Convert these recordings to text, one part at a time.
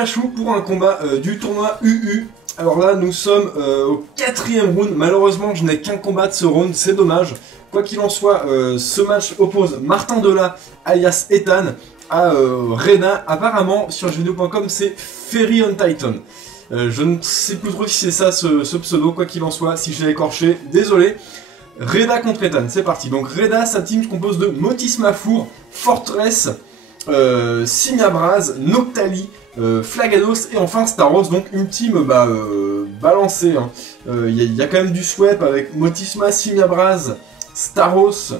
Machou pour un combat du tournoi UU. Alors là, nous sommes au 4e round. Malheureusement, je n'ai qu'un combat de ce round, c'est dommage. Quoi qu'il en soit, ce match oppose Martin Dela, alias Ethan, à Reda. Apparemment, sur jeuxvideo.com, c'est Ferry on Titan. Je ne sais plus trop si c'est ça ce pseudo, quoi qu'il en soit, si je l'ai écorché, désolé. Reda contre Ethan, c'est parti. Donc Reda, sa team se compose de Motis Mafour, Fortress, Signabraz, Noctali, Flagados et enfin Staros, donc une team balancée. Il y a quand même du swap avec Motisma, Signabraz, Staros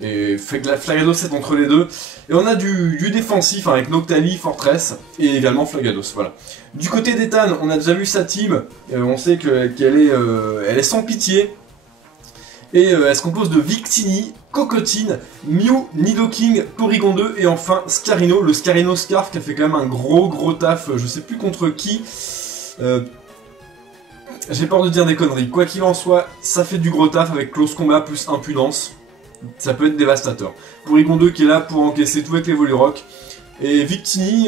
et Flagados c'est entre les deux. Et on a du défensif avec Noctali, Fortress et également Flagados, voilà. Du côté d'Ethan, on a déjà vu sa team, on sait qu'elle est sans pitié. Et elle se compose de Victini, Cocotine, Mew, Nidoking, Porygon 2 et enfin Scarino, le Scarino Scarf qui a fait quand même un gros taf, je sais plus contre qui. J'ai peur de dire des conneries, quoi qu'il en soit, ça fait du gros taf avec close combat plus impudence. Ça peut être dévastateur. Porygon 2 qui est là pour encaisser tout avec les Volirock. Et Victini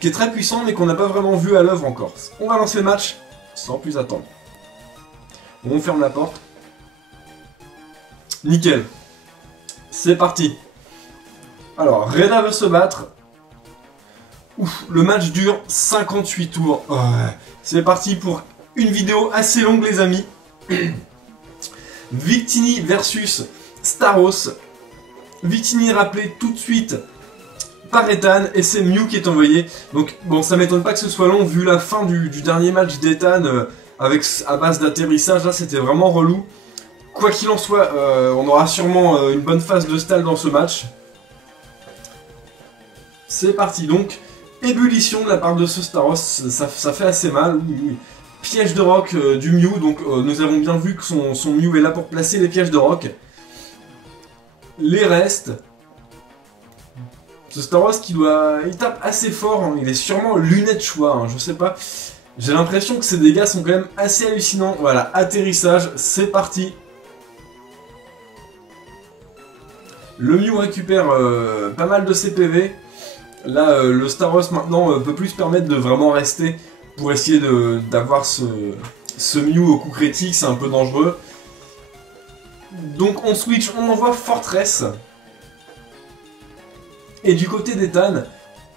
qui est très puissant mais qu'on n'a pas vraiment vu à l'œuvre encore. On va lancer le match sans plus attendre. On ferme la porte. Nickel. C'est parti. Alors, Reda veut se battre. Ouf, le match dure 58 tours. Ouais. C'est parti pour une vidéo assez longue, les amis. Victini versus Staros. Victini est rappelé tout de suite par Ethan et c'est Mew qui est envoyé. Donc, bon, ça m'étonne pas que ce soit long vu la fin du dernier match d'Ethan à base d'atterrissage. Là, c'était vraiment relou. Quoi qu'il en soit, on aura sûrement une bonne phase de stall dans ce match. C'est parti donc. Ébullition de la part de ce Staros, ça fait assez mal. Piège de rock du Mew, donc nous avons bien vu que son Mew est là pour placer les pièges de rock. Les restes. Ce Staros il tape assez fort, hein. Il est sûrement lunette choix, hein, je sais pas. J'ai l'impression que ses dégâts sont quand même assez hallucinants. Voilà, atterrissage, c'est parti. Le Mew récupère pas mal de ses PV. Là, le Staros maintenant peut plus se permettre de vraiment rester pour essayer d'avoir ce Mew au coup critique, c'est un peu dangereux. Donc on switch, on envoie Fortress. Et du côté d'Ethan,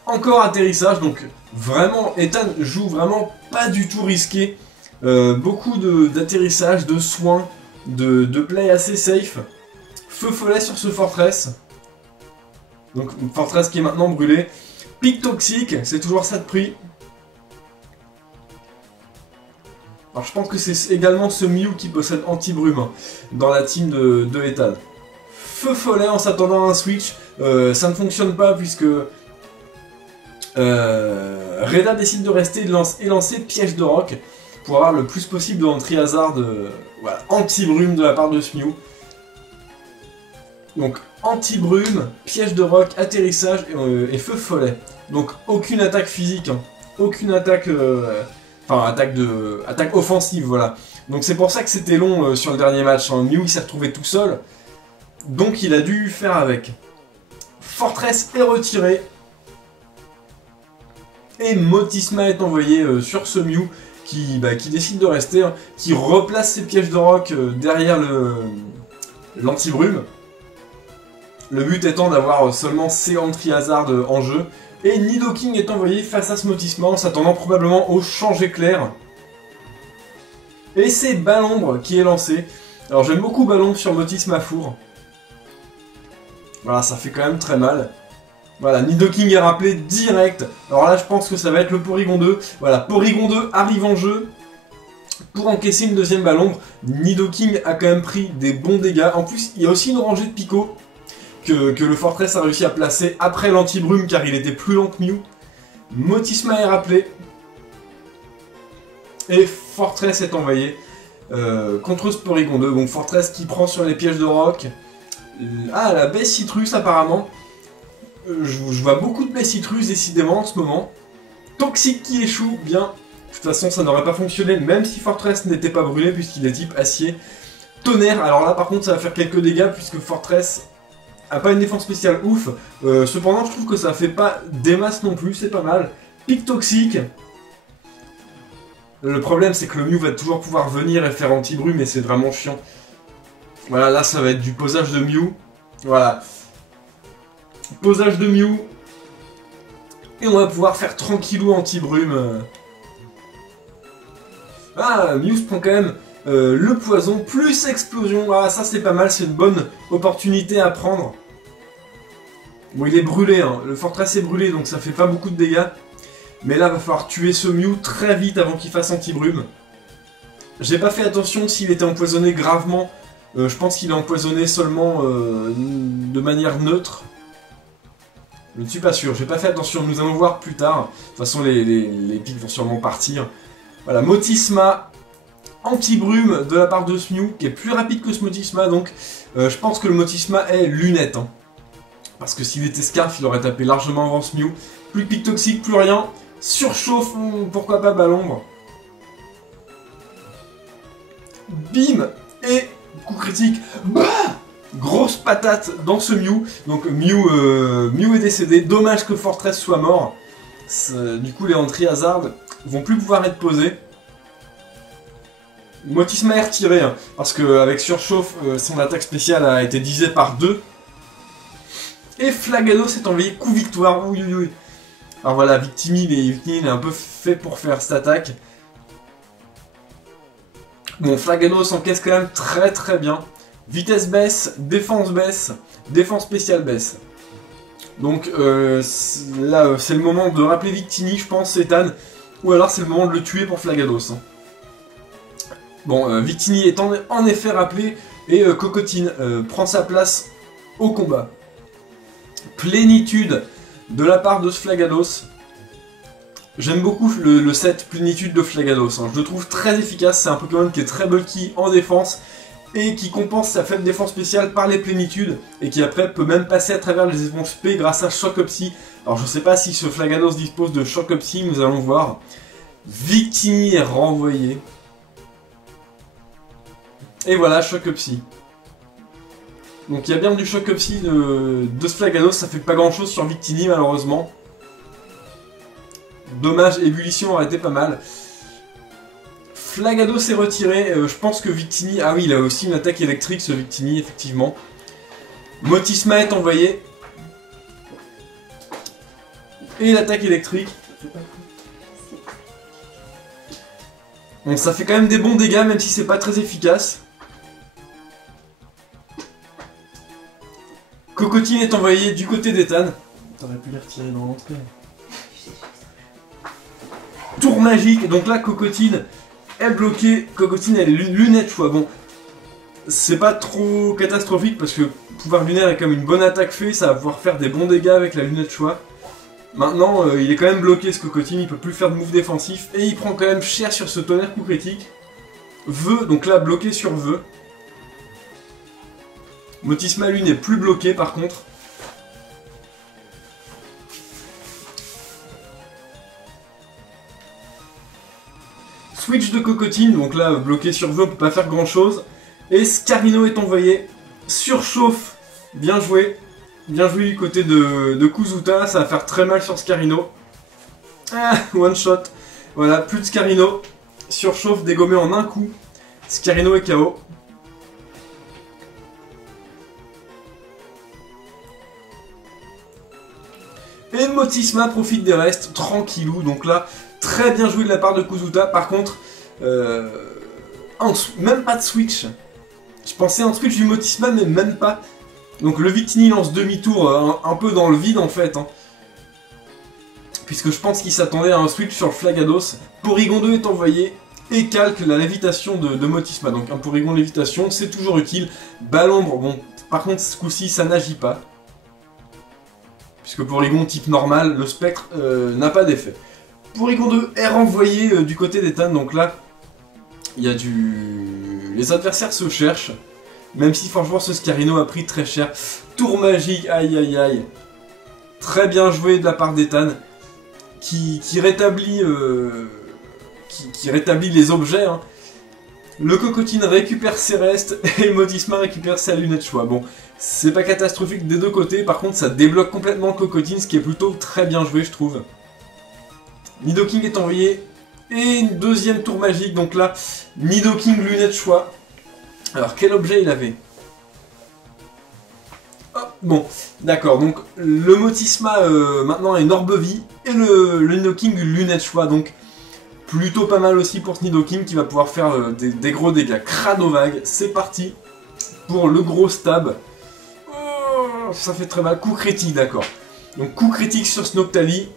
encore atterrissage, donc vraiment, Ethan joue vraiment pas du tout risqué. Beaucoup d'atterrissage, de soins, de play assez safe. Feu follet sur ce Fortress. Donc Fortress qui est maintenant brûlé. Pic toxique, c'est toujours ça de prix. Alors je pense que c'est également ce Mew qui possède anti-brume hein, dans la team de Ethan. Feu follet en s'attendant à un switch. Ça ne fonctionne pas puisque Reda décide de rester et lancer piège de rock pour avoir le plus possible de Triazard voilà, anti-brume de la part de ce Mew. Donc anti-brume, piège de rock, atterrissage et feu follet. Donc aucune attaque physique, hein. Aucune attaque, enfin attaque offensive, voilà. Donc c'est pour ça que c'était long sur le dernier match. Hein. Mew il s'est retrouvé tout seul, donc il a dû faire avec. Fortress est retiré et Motisma est envoyé sur ce Mew qui décide de rester, hein, qui replace ses pièges de rock derrière l'anti-brume. Le but étant d'avoir seulement ses Triazard en jeu. Et Nidoking est envoyé face à ce Motisma en s'attendant probablement au change éclair. Et c'est Balombre qui est lancé. Alors j'aime beaucoup Balombre sur Motisma Four. Voilà, ça fait quand même très mal. Voilà, Nidoking est rappelé direct. Alors là je pense que ça va être le Porygon 2. Voilà, Porygon 2 arrive en jeu. Pour encaisser une deuxième Balombre. Nidoking a quand même pris des bons dégâts. En plus, il y a aussi une rangée de picots. Que le Fortress a réussi à placer après l'anti-brume car il était plus lent que Mew. Motisma est rappelé. Et Fortress est envoyé contre ce Porygon 2. Donc Fortress qui prend sur les pièges de rock. Ah, la baie citrus apparemment. Je vois beaucoup de baies citrus décidément en ce moment. Toxique qui échoue, bien. De toute façon ça n'aurait pas fonctionné même si Fortress n'était pas brûlé puisqu'il est type acier. Tonnerre, alors là par contre ça va faire quelques dégâts puisque Fortress a pas une défense spéciale ouf, cependant je trouve que ça fait pas des masses non plus, c'est pas mal. Pic toxique. Le problème c'est que le Mew va toujours pouvoir venir et faire anti-brume mais c'est vraiment chiant. Voilà, là ça va être du posage de Mew. Voilà. Posage de Mew. Et on va pouvoir faire tranquillou anti-brume. Ah, Mew se prend quand même le poison plus explosion. Ah, ça c'est pas mal, c'est une bonne opportunité à prendre. Bon, il est brûlé, hein. Le Fortress est brûlé donc ça fait pas beaucoup de dégâts. Mais là, va falloir tuer ce Mew très vite avant qu'il fasse anti-brume. J'ai pas fait attention s'il était empoisonné gravement. Je pense qu'il est empoisonné seulement de manière neutre. Je ne suis pas sûr, j'ai pas fait attention, nous allons voir plus tard. De toute façon, les pics vont sûrement partir. Voilà, Motisma, anti-brume de la part de ce Mew, qui est plus rapide que ce Motisma, donc je pense que le Motisma est lunette. Hein. Parce que s'il était Scarf, il aurait tapé largement avant ce Mew. Plus de pic toxique, plus rien. Surchauffe, pourquoi pas Balombre. Bim. Et coup critique. Bah, grosse patate dans ce Mew. Donc Mew est décédé. Dommage que Fortress soit mort. Du coup, les entrées Hazard vont plus pouvoir être posées. Motisma est retiré. Hein, parce qu'avec Surchauffe, son attaque spéciale a été divisée par 2. Et Flagado s'est envoyé coup victoire. Oui, oui, oui. Alors voilà, Victini, il est un peu fait pour faire cette attaque. Bon, Flagado s'encaisse quand même très très bien. Vitesse baisse, défense spéciale baisse. Donc là, c'est le moment de rappeler Victini, je pense, Ethan. Ou alors c'est le moment de le tuer pour Flagados. Hein. Bon, Victini est en effet rappelé et Cocotine prend sa place au combat. Plénitude de la part de Flagados. J'aime beaucoup le set Plénitude de Flagados. Hein. Je le trouve très efficace. C'est un Pokémon qui est très bulky en défense et qui compense sa faible défense spéciale par les plénitudes et qui après peut même passer à travers les éponges P grâce à Choc Psy. Alors je sais pas si ce Flagados dispose de Choc Psy, nous allons voir. Victini est renvoyé. Et voilà, Choc Psy. Donc il y a bien du Choc Psy de ce Flagados, ça fait pas grand chose sur Victini malheureusement. Dommage, Ébullition aurait été pas mal. Flagados est retiré, je pense que Victini... Ah oui, il a aussi une attaque électrique ce Victini, effectivement. Motisma est envoyé. Et l'attaque électrique. Bon, ça fait quand même des bons dégâts, même si c'est pas très efficace. Cocotine est envoyé du côté d'Ethan. T'aurais pu les retirer dans l'entrée. Tour magique, donc là Cocotine est bloquée. Cocotine elle est lunette choix. Bon, c'est pas trop catastrophique parce que pouvoir lunaire est comme une bonne attaque fait, ça va pouvoir faire des bons dégâts avec la lunette choix. Maintenant, il est quand même bloqué ce Cocotine, il peut plus faire de move défensif et il prend quand même cher sur ce tonnerre coup critique. Vœu, donc là bloqué sur Vœu. Motisma lui n'est plus bloqué par contre. Switch de Cocotine, donc là bloqué sur Vœu, on peut pas faire grand chose. Et Scarino est envoyé. Surchauffe, bien joué. Bien joué du côté de Kuzuta, ça va faire très mal sur Scarino. Ah, one shot. Voilà, plus de Scarino. Surchauffe, dégommé en un coup. Scarino est KO. Et Motisma profite des restes, tranquillou. Donc là, très bien joué de la part de Kuzuta. Par contre, même pas de switch. Je pensais un switch du Motisma, mais même pas. Donc le Victini lance demi-tour un peu dans le vide en fait. Hein. Puisque je pense qu'il s'attendait à un switch sur le Flagados. Porygon 2 est envoyé et calque la lévitation de Motisma. Donc un Porygon lévitation, c'est toujours utile. Balombre, bon, par contre ce coup-ci ça n'agit pas. Puisque Porygon type normal, le spectre n'a pas d'effet. Porygon 2 est renvoyé du côté d'Ethan, donc là, il y a du... Les adversaires se cherchent, même si franchement ce Scarino a pris très cher. Tour magique, aïe aïe aïe. Très bien joué de la part d'Ethan, qui rétablit les objets. Hein. Le Cocotine récupère ses restes et Motisma récupère sa lunette choix. Bon, c'est pas catastrophique des deux côtés, par contre ça débloque complètement le Cocotine, ce qui est plutôt très bien joué je trouve. Nidoking est envoyé. Et une deuxième tour magique. Donc là, Nidoking lunettes choix. Alors quel objet il avait? Hop, bon, d'accord. Donc le Motisma maintenant a une orbe vie. Et le Nidoking lunettes choix. Donc plutôt pas mal aussi pour ce Nidoking qui va pouvoir faire des gros dégâts. Crado-Vague, c'est parti pour le gros stab. Oh, ça fait très mal. Coup critique, d'accord. Donc coup critique sur ce Noctali.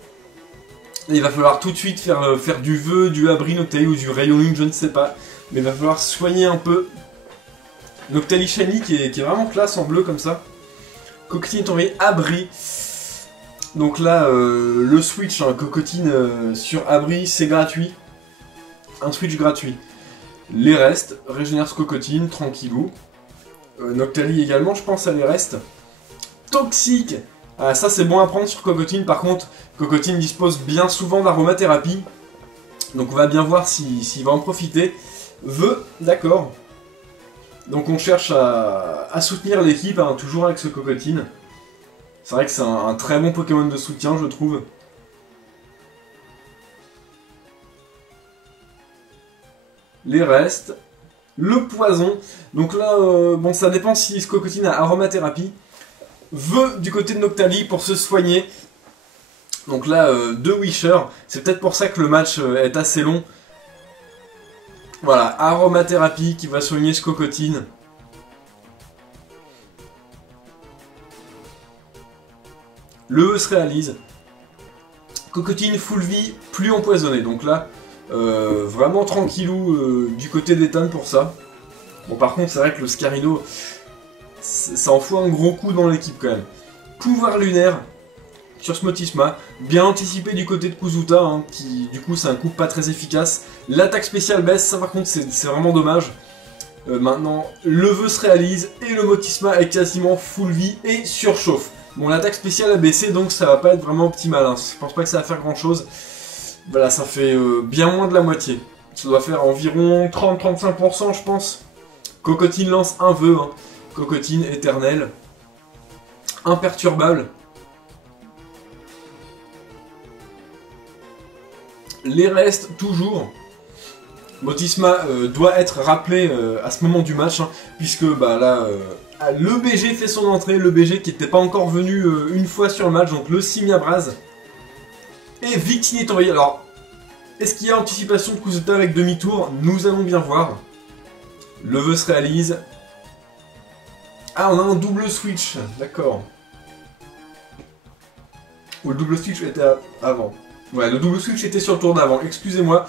Et il va falloir tout de suite faire du vœu, du abri Noctali ou du rayon lune, je ne sais pas. Mais il va falloir soigner un peu. Noctali Shiny qui est vraiment classe en bleu comme ça. Cocotine est envoyé abri. Donc là, le switch, hein, Cocotine sur abri, c'est gratuit. Un switch gratuit. Les restes, régénère ce Cocotine, tranquillou. Noctali également, je pense à les restes. Toxique. Ah, ça c'est bon à prendre sur Cocotine. Par contre, Cocotine dispose bien souvent d'aromathérapie. Donc on va bien voir s'il va en profiter. Vœu, d'accord. Donc on cherche à soutenir l'équipe, hein, toujours avec ce Cocotine. C'est vrai que c'est un très bon Pokémon de soutien, je trouve. Les restes. Le poison. Donc là, bon, ça dépend si ce Cocotine a aromathérapie. Vœu du côté de Noctali pour se soigner. Donc là, 2 Wisher. C'est peut-être pour ça que le match est assez long. Voilà, aromathérapie qui va soigner ce Cocotine. Le vœu se réalise. Cocotine full vie, plus empoisonné. Donc là, vraiment tranquillou du côté d'Ethan pour ça. Bon, par contre, c'est vrai que le Scarino, ça en fout un gros coup dans l'équipe quand même. Pouvoir lunaire sur ce Motisma. Bien anticipé du côté de Kuzuta, hein, qui du coup c'est un coup pas très efficace. L'attaque spéciale baisse, ça par contre c'est vraiment dommage. Maintenant, le vœu se réalise et le Motisma est quasiment full vie et surchauffe. Bon, l'attaque spéciale a baissé, donc ça va pas être vraiment optimal. Hein. Je pense pas que ça va faire grand chose. Voilà, ça fait bien moins de la moitié. Ça doit faire environ 30-35%, je pense. Cocotine lance un vœu. Hein. Cocotine éternelle. Imperturbable. Les restes, toujours. Motisma doit être rappelé à ce moment du match, hein, puisque bah, là, le BG fait son entrée, le BG qui n'était pas encore venu une fois sur le match, donc le Simiabraz. Et Victini est envoyé. Alors, est-ce qu'il y a anticipation de Kuzuta avec demi-tour? Nous allons bien voir. Le vœu se réalise. Ah, on a un double switch, d'accord. Ou le double switch était avant. Ouais, le double switch était sur le tour d'avant, excusez-moi.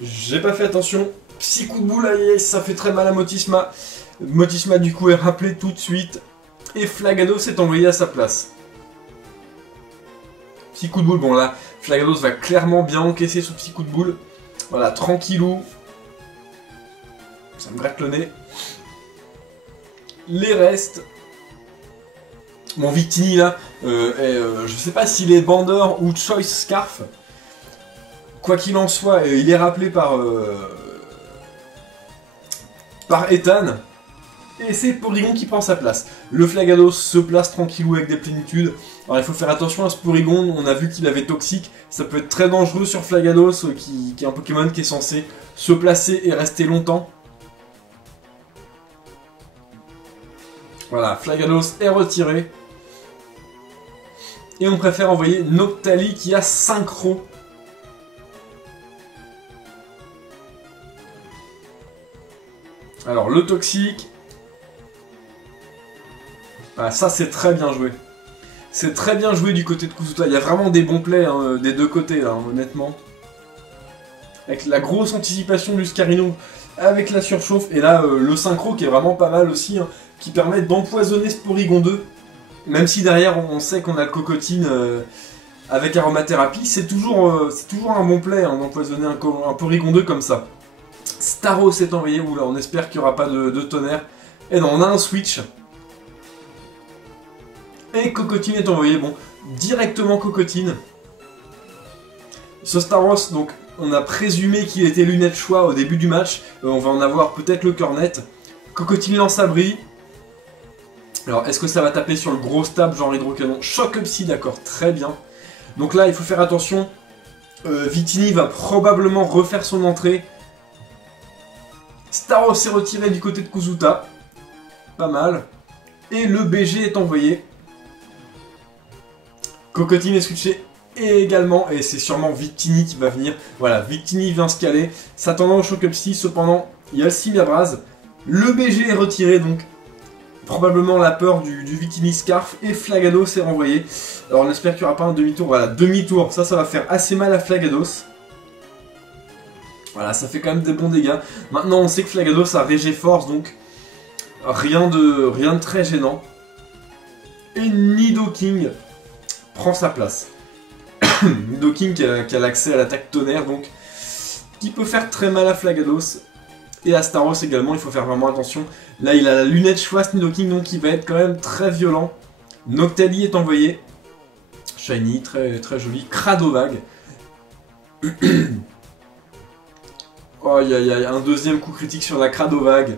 J'ai pas fait attention. Psy coup de boule, aïe, ça fait très mal à Motisma. Motisma du coup est rappelé tout de suite. Et Flagados s'est envoyé à sa place. Psy coup de boule, bon là, Flagados va clairement bien encaisser ce petit coup de boule. Voilà, tranquillou. Ça me gratte le nez. Les restes. Mon Victini là, je sais pas s'il est Bandor ou Choice Scarf. Quoi qu'il en soit, il est rappelé par Ethan. Et c'est Porygon qui prend sa place. Le Flagados se place tranquillou avec des plénitudes. Alors il faut faire attention à ce Porygon, on a vu qu'il avait toxique. Ça peut être très dangereux sur Flagados, qui est un Pokémon qui est censé se placer et rester longtemps. Voilà, Flagados est retiré. Et on préfère envoyer Noctali qui a synchro. Alors le toxique. Ah, ça c'est très bien joué. C'est très bien joué du côté de Kuzuta. Il y a vraiment des bons plays hein, des deux côtés là, honnêtement. Avec la grosse anticipation du Scarino avec la surchauffe. Et là le synchro qui est vraiment pas mal aussi. Hein, qui permet d'empoisonner ce Porygon 2. Même si derrière on sait qu'on a le Cocotine avec aromathérapie, c'est toujours un bon play hein, d'empoisonner un Porygon 2 comme ça. Staros est envoyé, oula, on espère qu'il n'y aura pas de tonnerre. Et non, on a un switch. Et Cocotine est envoyé, bon, directement Cocotine. Ce Staros, donc, on a présumé qu'il était lunette choix au début du match. On va en avoir peut-être le cœur net. Cocotine lance abri. Alors, est-ce que ça va taper sur le gros stab, genre hydrocanon? Choc psy, d'accord, très bien. Donc là, il faut faire attention. Victini va probablement refaire son entrée. Staros est retiré du côté de Kuzuta. Pas mal. Et le BG est envoyé. Cocotine est switché également. Et c'est sûrement Victini qui va venir. Voilà, Victini vient se caler. S'attendant au Shock Up Psy, cependant, il y a le Simiabraz. Le BG est retiré, donc probablement la peur du Victini Scarf. Et Flagados est renvoyé. Alors on espère qu'il n'y aura pas un demi-tour. Voilà, demi-tour. Ça va faire assez mal à Flagados. Voilà, ça fait quand même des bons dégâts. Maintenant, on sait que Flagados a Régé Force, donc rien de très gênant. Et Nidoking prend sa place. Nidoking qui a l'accès à l'attaque tonnerre, donc qui peut faire très mal à Flagados. Et à Staros également, il faut faire vraiment attention. Là, il a la lunette Schwarz Nidoking, donc il va être quand même très violent. Noctali est envoyé. Shiny, très, très joli. Cradovag. Oh, il y a un deuxième coup critique sur la Cradovag.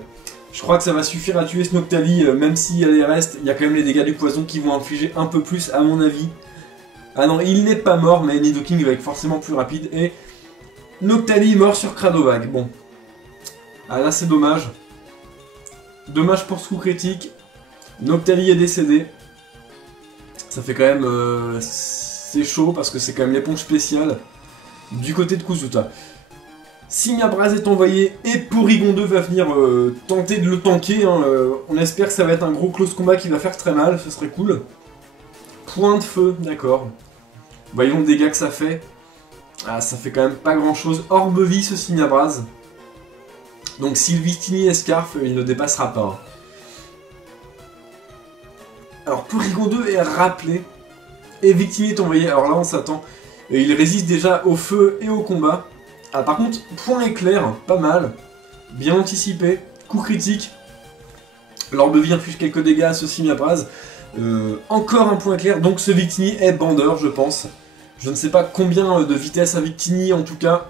Je crois que ça va suffire à tuer ce Noctali, même s'il y a les restes. Il y a quand même les dégâts du poison qui vont infliger un peu plus, à mon avis. Ah non, il n'est pas mort, mais Nidoking va être forcément plus rapide. Et Noctali mort sur Cradovag. Bon. Ah là, c'est dommage. Dommage pour ce coup critique. Noctali est décédé. Ça fait quand même... c'est chaud, parce que c'est quand même l'éponge spéciale du côté de Kuzuta. Simiabraz est envoyé et Porygon 2 va venir tenter de le tanker. Hein, on espère que ça va être un gros close combat qui va faire très mal, ce serait cool. Point de feu, d'accord. Voyons le dégât que ça fait. Ah, ça fait quand même pas grand chose. Orbe vie ce Simiabraz. Donc si le Victini est Scarf, il ne dépassera pas. Hein. Alors Porygon 2 est rappelé. Et Victini est envoyé. Alors là on s'attend. Et il résiste déjà au feu et au combat. Ah par contre, point éclair, pas mal, bien anticipé, coup critique, l'orbe de vie inflige quelques dégâts à ce Simiabraz, encore un point éclair, donc ce Victini est bandeur je pense, je ne sais pas combien de vitesse a Victini en tout cas,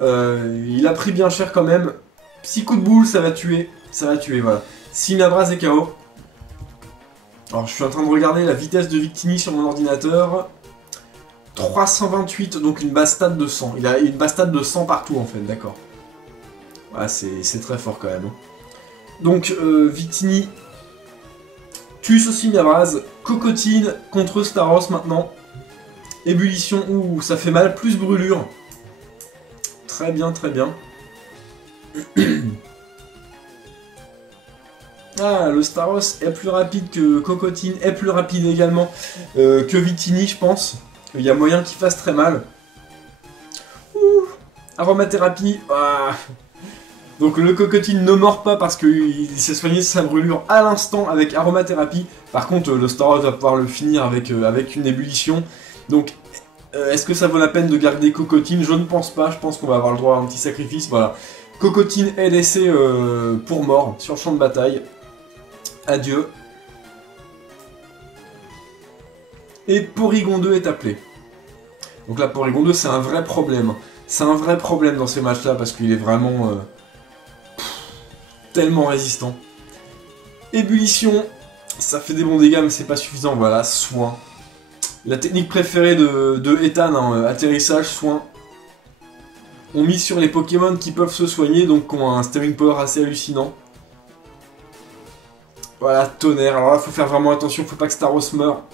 il a pris bien cher quand même, petit coup de boule ça va tuer voilà, Simiabraz est KO. Alors je suis en train de regarder la vitesse de Victini sur mon ordinateur. 328, donc une base stat de 100. Il a une base stat de 100 partout en fait, d'accord. Ouais, c'est très fort quand même. Hein. Donc Victini tue ce Simiabraz. Cocotine contre Staros maintenant. Ébullition, ouh, ça fait mal, plus brûlure. Très bien, très bien. Ah, le Staros est plus rapide que Cocotine, est plus rapide également que Victini, je pense. Il y a moyen qu'il fasse très mal. Ouh, aromathérapie. Ah. Donc le Cocotine ne mord pas parce qu'il s'est soigné sa brûlure à l'instant avec aromathérapie. Par contre, le Staros va pouvoir le finir avec une ébullition. Donc, est-ce que ça vaut la peine de garder Cocotine? Je ne pense pas. Je pense qu'on va avoir le droit à un petit sacrifice. Voilà. Cocotine est laissé pour mort sur le champ de bataille. Adieu. Et Porygon 2 est appelé. Donc là, Porygon 2, c'est un vrai problème. C'est un vrai problème dans ces matchs-là, parce qu'il est vraiment tellement résistant. Ébullition, ça fait des bons dégâts, mais c'est pas suffisant. Voilà, soin. La technique préférée de Ethan, hein, atterrissage, soin. On mise sur les Pokémon qui peuvent se soigner, donc qui ont un steering power assez hallucinant. Voilà, tonnerre. Alors là, faut faire vraiment attention, faut pas que Staros meure.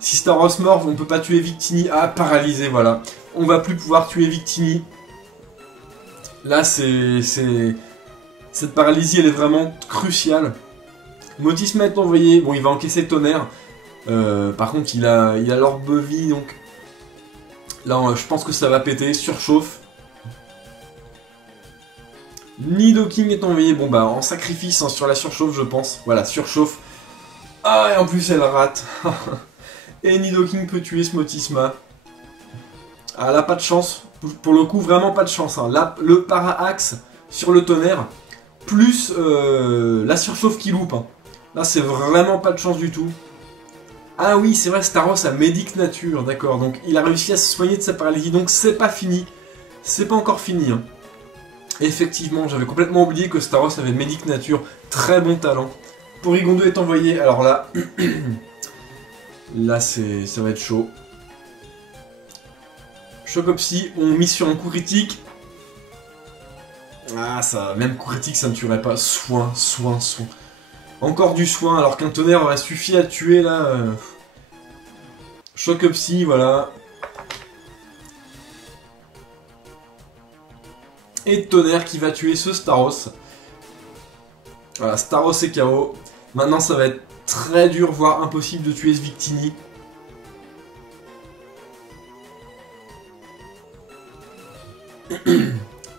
Si Staros meurt, on peut pas tuer Victini. Ah, paralysé, voilà. On va plus pouvoir tuer Victini. Là, cette paralysie, elle est vraiment cruciale. Motisma est envoyé. Bon, il va encaisser le tonnerre. Par contre, il a l'orbe vie, donc... Là, je pense que ça va péter. Surchauffe. Nidoking est envoyé. Bon, bah, en sacrifice hein, sur la surchauffe, je pense. Voilà, surchauffe. Ah, et en plus, elle rate. Et Nidoking peut tuer ce Motisma. Ah là, pas de chance. Pour le coup, vraiment pas de chance. Hein. Là, le para-axe sur le tonnerre, plus la surchauffe qui loupe. Hein. Là, c'est vraiment pas de chance du tout. Ah oui, c'est vrai, Staros a Médic Nature, d'accord. Donc, il a réussi à se soigner de sa paralysie. Donc, c'est pas fini. C'est pas encore fini. Hein. Effectivement, j'avais complètement oublié que Staros avait Médic Nature. Très bon talent. Porygon 2 est envoyé. Alors là... Là, ça va être chaud. Chocopsy, on mise sur un coup critique. Ah, ça, même coup critique, ça ne tuerait pas. Soin. Encore du soin, alors qu'un tonnerre aurait suffi à tuer, là. Chocopsy, voilà. Et tonnerre qui va tuer ce Staros. Voilà, Staros est KO. Maintenant, ça va être très dur, voire impossible de tuer ce Victini.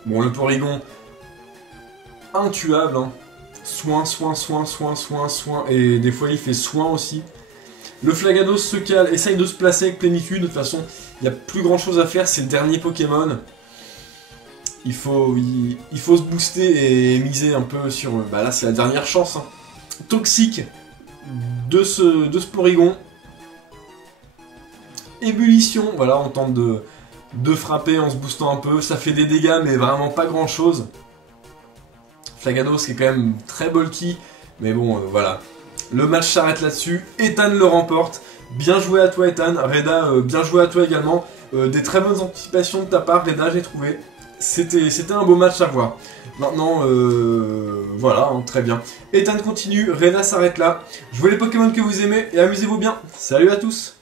Bon, le Porygon, intuable, hein. Soin. Et des fois, il fait soin aussi. Le Flagados se cale, essaye de se placer avec plénitude. De toute façon, il n'y a plus grand chose à faire, c'est le dernier Pokémon. Il faut se booster et miser un peu sur... Bah là, c'est la dernière chance. Hein. Toxique de ce Porygon. Ébullition, voilà, on tente de frapper en se boostant un peu. Ça fait des dégâts, mais vraiment pas grand chose. Flagados qui est quand même très bulky, mais bon, voilà. Le match s'arrête là-dessus. Ethan le remporte. Bien joué à toi, Ethan. Reda, bien joué à toi également. Des très bonnes anticipations de ta part, Reda, j'ai trouvé. C'était un beau match à voir. Maintenant, voilà, hein, très bien. Ethan continue, Reda s'arrête là. Jouez les Pokémon que vous aimez et amusez-vous bien. Salut à tous!